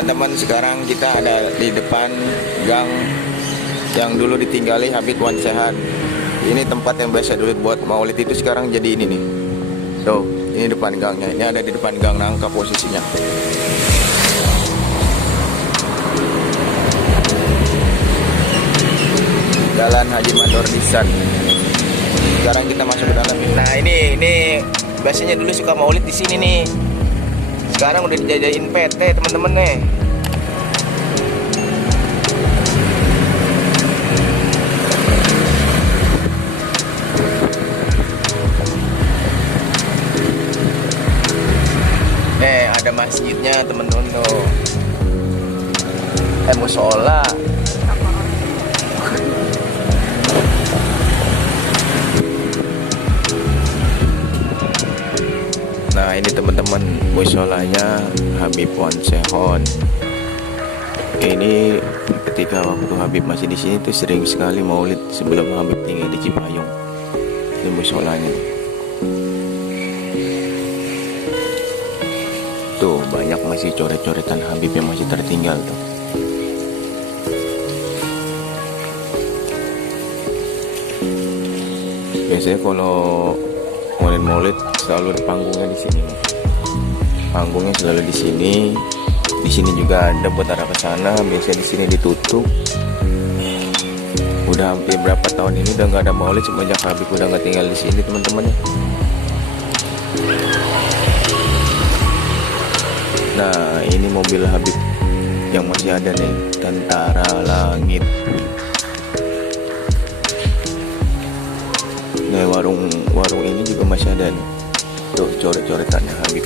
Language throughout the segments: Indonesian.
teman-teman, sekarang kita ada di depan gang yang dulu ditinggali Habib Wan Sehan. Ini tempat yang biasa dulu buat maulid itu sekarang jadi ini nih. Tuh, ini depan gangnya. Ini ada di depan gang Nangka posisinya. Jalan Haji Mandor Disan. Sekarang kita masuk ke dalam. Nah, ini biasanya dulu suka maulid di sini nih. Sekarang udah dijadiin PT, teman-teman nih. Ada masjidnya, teman-teman tuh. Musola. Nah, ini teman-teman musolanya Habib Wan Sehan. Ini ketika waktu Habib masih di sini tuh sering sekali maulid sebelum Habib tinggal di Cipayung. Ini musolanya. Tuh banyak masih coret-coretan Habib yang masih tertinggal tuh. Biasanya kalau maulid selalu ada panggungnya di sini. Panggungnya selalu di sini. Di sini juga ada buat arah ke sana. Biasanya di sini ditutup. Udah hampir berapa tahun ini udah nggak ada maulid semenjak Habib udah nggak tinggal di sini, teman-teman ya. Nah, ini mobil Habib yang masih ada nih, Tentara Langit. Nah, warung ini juga masih ada nih. Tuh coret-coretannya Habib.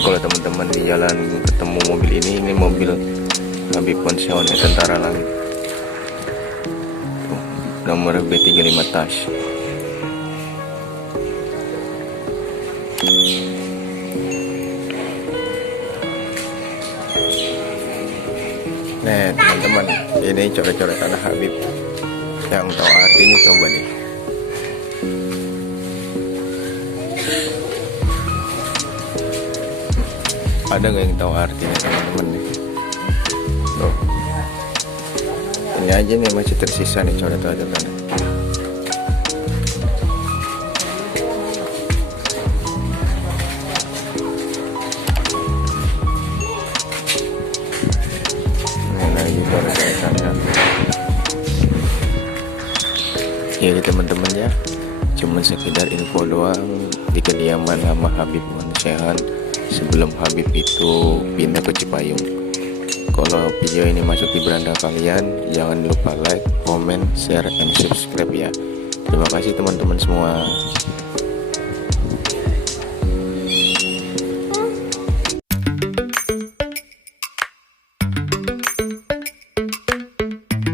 Kalau teman-teman di jalan ketemu mobil ini mobil Habib Wan Sehan, Tentara Langit. Nomor B35 Tash. Nah, teman-teman, ini coret-coret tanah Habib. Yang tahu artinya coba deh. Ada nggak yang tahu artinya, teman-teman nih? Tuh. Ini aja nih masih tersisa nih coret-coretannya. Jadi teman-teman ya, cuma sekedar info doang di kediaman sama Habib Wan Sehan sebelum Habib itu pindah ke Cipayung. Kalau video ini masuk di beranda kalian, jangan lupa like, comment, share, and subscribe ya. Terima kasih teman-teman semua.